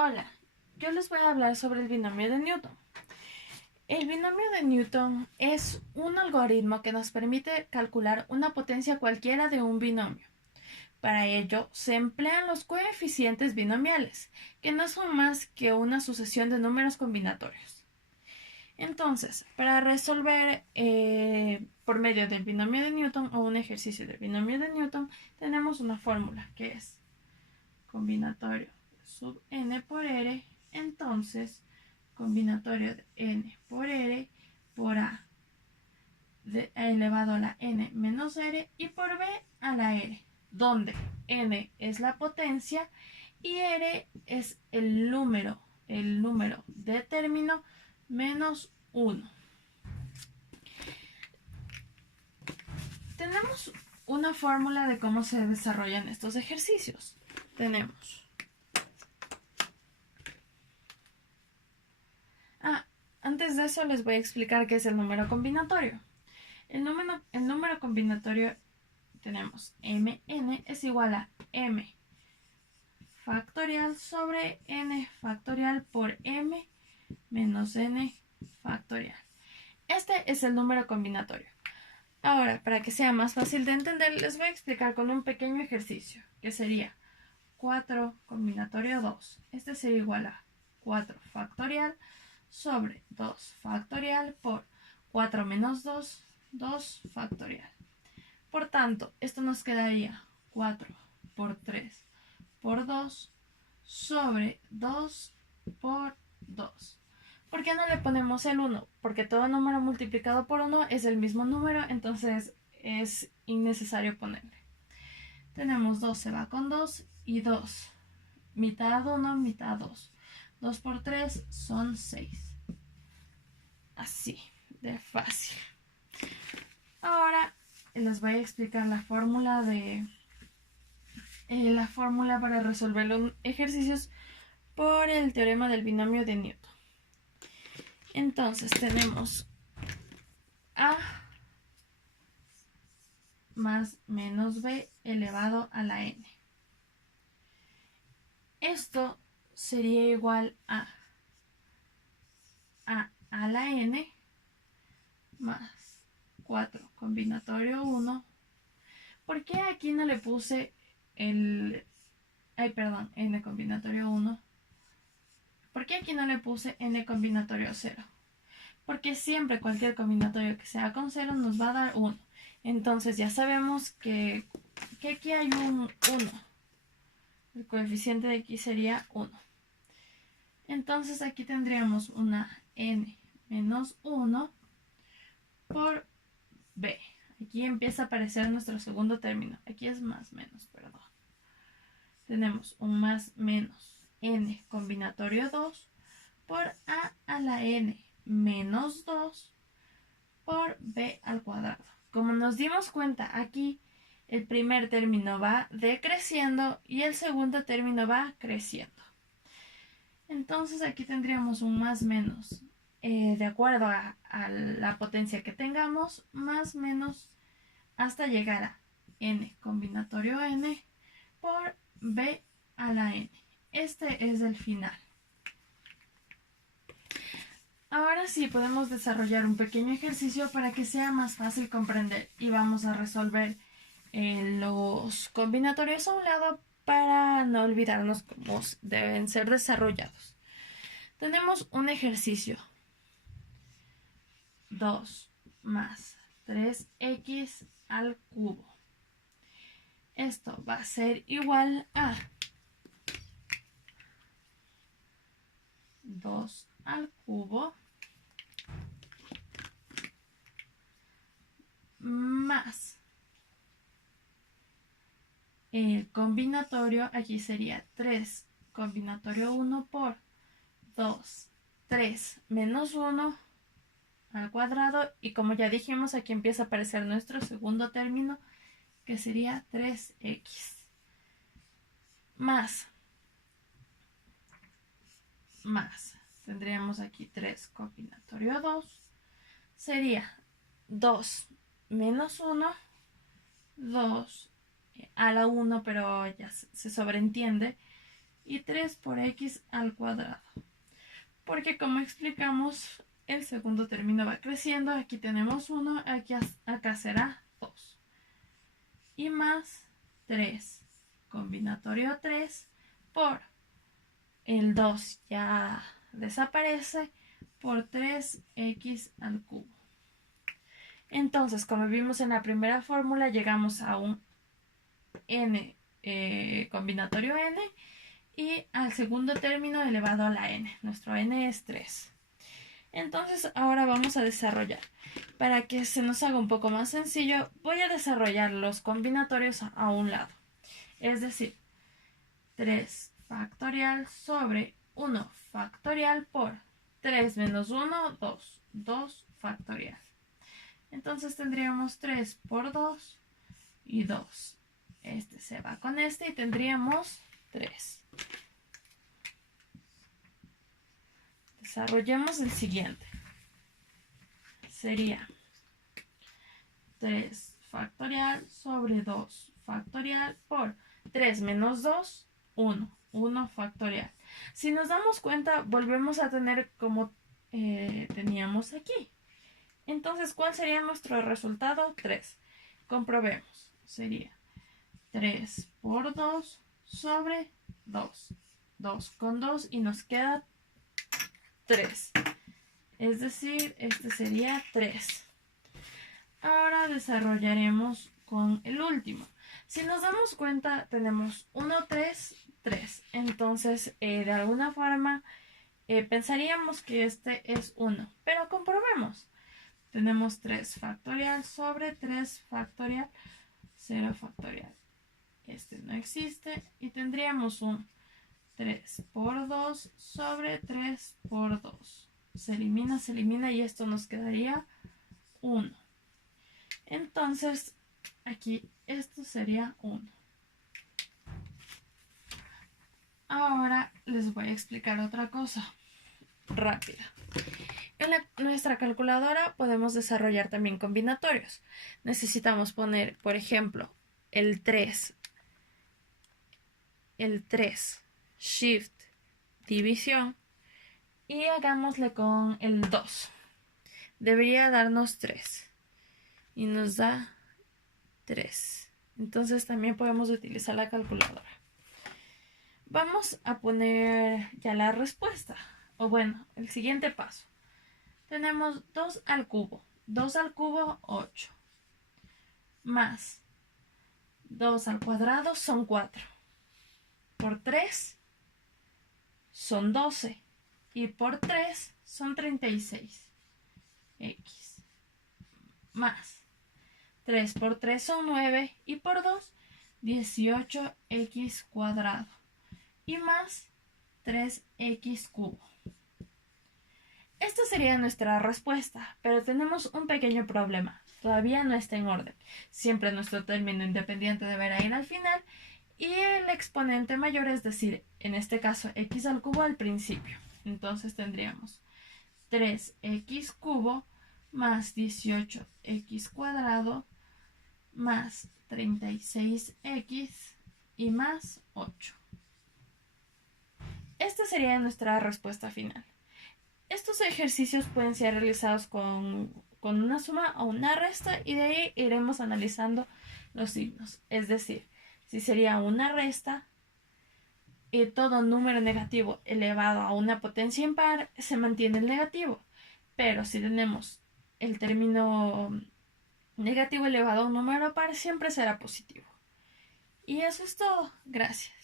Hola, yo les voy a hablar sobre el binomio de Newton. El binomio de Newton es un algoritmo que nos permite calcular una potencia cualquiera de un binomio. Para ello, se emplean los coeficientes binomiales, que no son más que una sucesión de números combinatorios. Entonces, para resolver por medio del binomio de Newton o un ejercicio del binomio de Newton, tenemos una fórmula que es combinatorio sub n por r. Entonces, combinatorio de n por r por a elevado a la n menos r y por b a la r, donde n es la potencia y r es el número de término menos 1. Tenemos una fórmula de cómo se desarrollan estos ejercicios. Tenemos antes de eso les voy a explicar qué es el número combinatorio. El número combinatorio tenemos mn es igual a m factorial sobre n factorial por m menos n factorial. Este es el número combinatorio. Ahora, para que sea más fácil de entender, les voy a explicar con un pequeño ejercicio, que sería 4 combinatorio 2. Este sería igual a 4 factorial sobre 2 factorial por 4 menos 2, 2 factorial. Por tanto, esto nos quedaría 4 por 3 por 2 sobre 2 por 2. ¿Por qué no le ponemos el 1? Porque todo número multiplicado por 1 es el mismo número, entonces es innecesario ponerle. Tenemos 2 se va con 2 y 2. Mitad 1, mitad 2. 2 por 3 son 6. Así de fácil. Ahora les voy a explicar la fórmula para resolver los ejercicios por el teorema del binomio de Newton. Entonces tenemos a más menos b elevado a la n. Esto sería igual a la n más 4 combinatorio 1. ¿Por qué aquí no le puse n combinatorio 1? ¿Por qué aquí no le puse n combinatorio 0? Porque siempre cualquier combinatorio que sea con 0 nos va a dar 1. Entonces ya sabemos que aquí hay un 1. El coeficiente de aquí sería 1. Entonces aquí tendríamos una n menos 1 por b. Aquí empieza a aparecer nuestro segundo término. Aquí es más menos, perdón. Tenemos un más menos n combinatorio 2 por a la n menos 2 por b al cuadrado. Como nos dimos cuenta, aquí el primer término va decreciendo y el segundo término va creciendo. Entonces aquí tendríamos un más menos, de acuerdo a la potencia que tengamos, más menos hasta llegar a n combinatorio n por b a la n. Este es el final. Ahora sí podemos desarrollar un pequeño ejercicio para que sea más fácil comprender y vamos a resolver los combinatorios a un lado para no olvidarnos cómo deben ser desarrollados. Tenemos un ejercicio 2 más 3x al cubo. Esto va a ser igual a 2 al cubo más el combinatorio, aquí sería 3 combinatorio 1 por 2, 3 menos 1 al cuadrado, y como ya dijimos, aquí empieza a aparecer nuestro segundo término, que sería 3x, más tendríamos aquí 3 combinatorio 2, sería 2 menos 1, 2 a la 1, pero ya se sobreentiende, y 3 por x al cuadrado. Porque como explicamos, el segundo término va creciendo. Aquí tenemos 1, acá será 2. Y más 3, combinatorio 3, por el 2 ya desaparece, por 3x al cubo. Entonces, como vimos en la primera fórmula, llegamos a un n combinatorio n y al segundo término elevado a la n. Nuestro n es 3. Entonces ahora vamos a desarrollar. Para que se nos haga un poco más sencillo, voy a desarrollar los combinatorios a un lado. Es decir, 3 factorial sobre 1 factorial por 3 menos 1, 2. 2 factorial. Entonces tendríamos 3 por 2 y 2. Este se va con este y tendríamos 3. Desarrollemos el siguiente. Sería 3 factorial sobre 2 factorial por 3 menos 2, 1. 1 factorial. Si nos damos cuenta, volvemos a tener como teníamos aquí. Entonces, ¿cuál sería nuestro resultado? 3. Comprobemos. Sería 3 por 2 sobre 2. 2 con 2 y nos queda 3. Es decir, este sería 3. Ahora desarrollaremos con el último. Si nos damos cuenta, tenemos 1, 3, 3. Entonces, de alguna forma, pensaríamos que este es 1. Pero comprobemos. Tenemos 3 factorial sobre 3 factorial, 0 factorial. Este no existe y tendríamos un 3 por 2 sobre 3 por 2. Se elimina y esto nos quedaría 1. Entonces, aquí esto sería 1. Ahora les voy a explicar otra cosa rápida. En nuestra calculadora podemos desarrollar también combinatorios. Necesitamos poner, por ejemplo, el 3, shift, división, y hagámosle con el 2. Debería darnos 3 y nos da 3. Entonces también podemos utilizar la calculadora. Vamos a poner ya la respuesta, o bueno, el siguiente paso. Tenemos 2 al cubo. 2 al cubo, 8. Más 2 al cuadrado son 4. Por 3 son 12. Y por 3 son 36. X. Más 3 por 3 son 9. Y por 2, 18x cuadrado. Y más 3x cubo. Esta sería nuestra respuesta, pero tenemos un pequeño problema. Todavía no está en orden. Siempre nuestro término independiente deberá ir al final y el exponente mayor, es decir, en este caso x al cubo al principio. Entonces tendríamos 3x cubo más 18x cuadrado más 36x y más 8. Esta sería nuestra respuesta final. Estos ejercicios pueden ser realizados con una suma o una resta y de ahí iremos analizando los signos. Es decir, si sería una resta y todo número negativo elevado a una potencia impar, se mantiene el negativo. Pero si tenemos el término negativo elevado a un número par, siempre será positivo. Y eso es todo. Gracias.